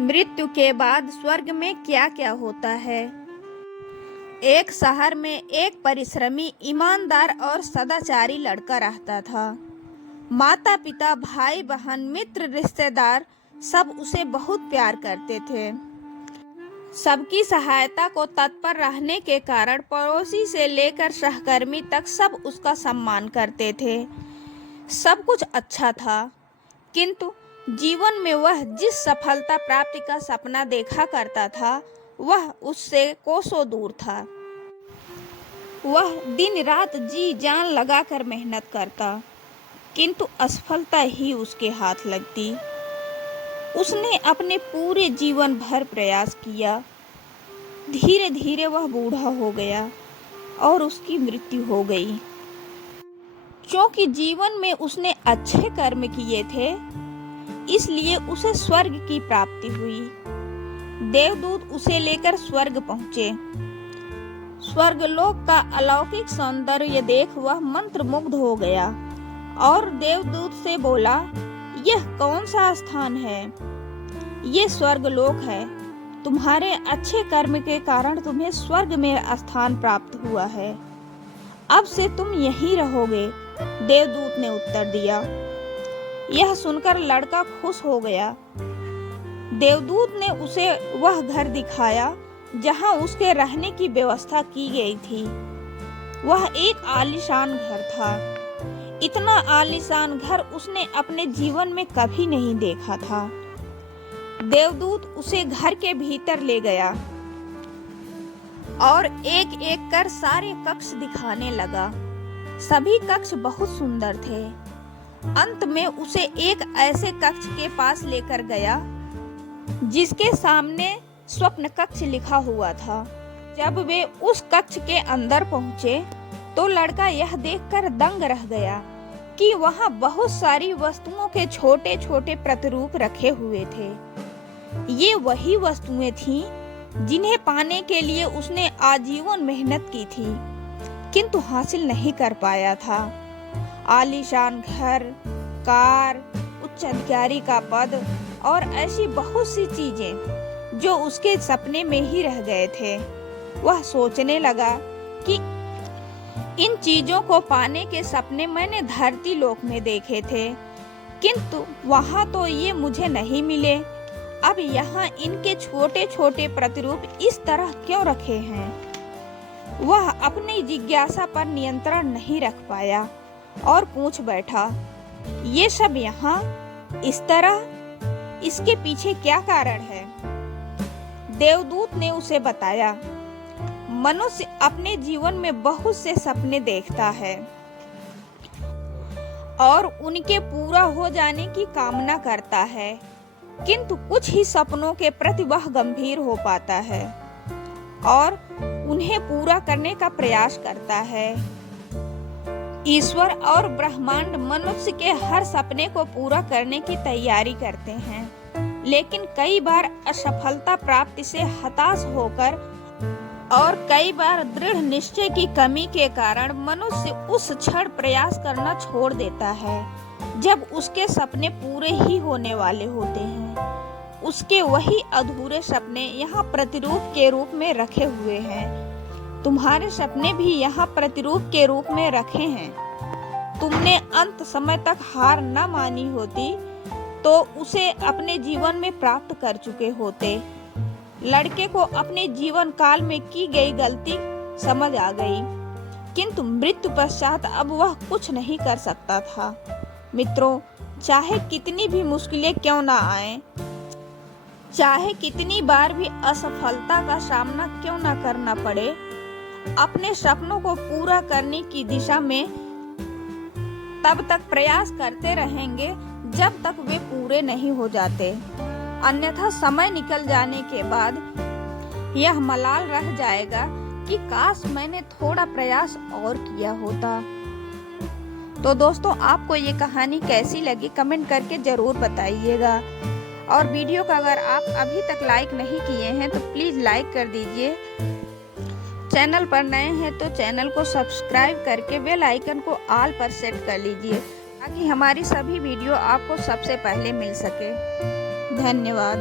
मृत्यु के बाद स्वर्ग में क्या क्या होता है। एक शहर में एक परिश्रमी, ईमानदार और सदाचारी लड़का रहता था। माता पिता, भाई बहन, मित्र, रिश्तेदार सब उसे बहुत प्यार करते थे। सबकी सहायता को तत्पर रहने के कारण पड़ोसी से लेकर सहकर्मी तक सब उसका सम्मान करते थे। सब कुछ अच्छा था, किंतु जीवन में वह जिस सफलता प्राप्ति का सपना देखा करता था वह उससे कोसों दूर था। वह दिन रात जी जान लगाकर मेहनत करता, किंतु असफलता ही उसके हाथ लगती। उसने अपने पूरे जीवन भर प्रयास किया। धीरे धीरे वह बूढ़ा हो गया और उसकी मृत्यु हो गई। क्योंकि जीवन में उसने अच्छे कर्म किए थे, इसलिए उसे स्वर्ग की प्राप्ति हुई। देवदूत उसे लेकर स्वर्ग पहुँचे। स्वर्गलोक का अलौकिक सौंदर्य देख वह मंत्रमुग्ध हो गया और देवदूत से बोला, यह कौन सा स्थान है? ये स्वर्गलोक है। तुम्हारे अच्छे कर्म के कारण तुम्हें स्वर्ग में स्थान प्राप्त हुआ है। अब से तुम यहीं रहोगे, देवदूत ने उत्तर दिया। यह सुनकर लड़का खुश हो गया। देवदूत ने उसे वह घर दिखाया जहां उसके रहने की व्यवस्था की गई थी। वह एक आलीशान घर था। इतना आलीशान घर उसने अपने जीवन में कभी नहीं देखा था। देवदूत उसे घर के भीतर ले गया और एक एक कर सारे कक्ष दिखाने लगा। सभी कक्ष बहुत सुंदर थे। अंत में उसे एक ऐसे कक्ष के पास लेकर गया जिसके सामने स्वप्न कक्ष लिखा हुआ था। जब वे उस कक्ष के अंदर पहुंचे तो लड़का यह देखकर दंग रह गया कि वहां बहुत सारी वस्तुओं के छोटे छोटे प्रतिरूप रखे हुए थे। ये वही वस्तुएं थीं जिन्हें पाने के लिए उसने आजीवन मेहनत की थी, किंतु हासिल नहीं कर पाया था। आलीशान घर, कार, उच्च अधिकारी का पद और ऐसी बहुत सी चीजें जो उसके सपने में ही रह गए थे। वह सोचने लगा कि इन चीजों को पाने के सपने मैंने धरती लोक में देखे थे, किंतु वहां तो ये मुझे नहीं मिले। अब यहाँ इनके छोटे छोटे प्रतिरूप इस तरह क्यों रखे हैं? वह अपनी जिज्ञासा पर नियंत्रण नहीं रख पाया और पूछ बैठा, ये सब यहाँ इस तरह, इसके पीछे क्या कारण है? देवदूत ने उसे बताया, मनुष्य अपने जीवन में बहुत से सपने देखता है और उनके पूरा हो जाने की कामना करता है, किंतु कुछ ही सपनों के प्रति वह गंभीर हो पाता है और उन्हें पूरा करने का प्रयास करता है। ईश्वर और ब्रह्मांड मनुष्य के हर सपने को पूरा करने की तैयारी करते हैं, लेकिन कई बार असफलता प्राप्ति से हताश होकर और कई बार दृढ़ निश्चय की कमी के कारण मनुष्य उस क्षण प्रयास करना छोड़ देता है जब उसके सपने पूरे ही होने वाले होते हैं। उसके वही अधूरे सपने यहाँ प्रतिरूप के रूप में रखे हुए हैं। तुम्हारे सपने भी यहाँ प्रतिरूप के रूप में रखे हैं। तुमने अंत समय तक हार न मानी होती तो उसे अपने जीवन में प्राप्त कर चुके होते। लड़के को अपने जीवन काल में की गई गलती समझ आ गई, किंतु मृत्यु पश्चात अब वह कुछ नहीं कर सकता था। मित्रों, चाहे कितनी भी मुश्किलें क्यों ना आए, चाहे कितनी बार भी असफलता का सामना क्यों ना करना पड़े, अपने सपनों को पूरा करने की दिशा में तब तक प्रयास करते रहेंगे जब तक वे पूरे नहीं हो जाते। अन्यथा समय निकल जाने के बाद यह मलाल रह जाएगा कि काश मैंने थोड़ा प्रयास और किया होता। तो दोस्तों, आपको ये कहानी कैसी लगी कमेंट करके जरूर बताइएगा। और वीडियो का अगर आप अभी तक लाइक नहीं किए हैं तो प्लीज़ लाइक कर दीजिए। चैनल पर नए हैं तो चैनल को सब्सक्राइब करके बेल आइकन को ऑल पर सेट कर लीजिए ताकि हमारी सभी वीडियो आपको सबसे पहले मिल सके। धन्यवाद।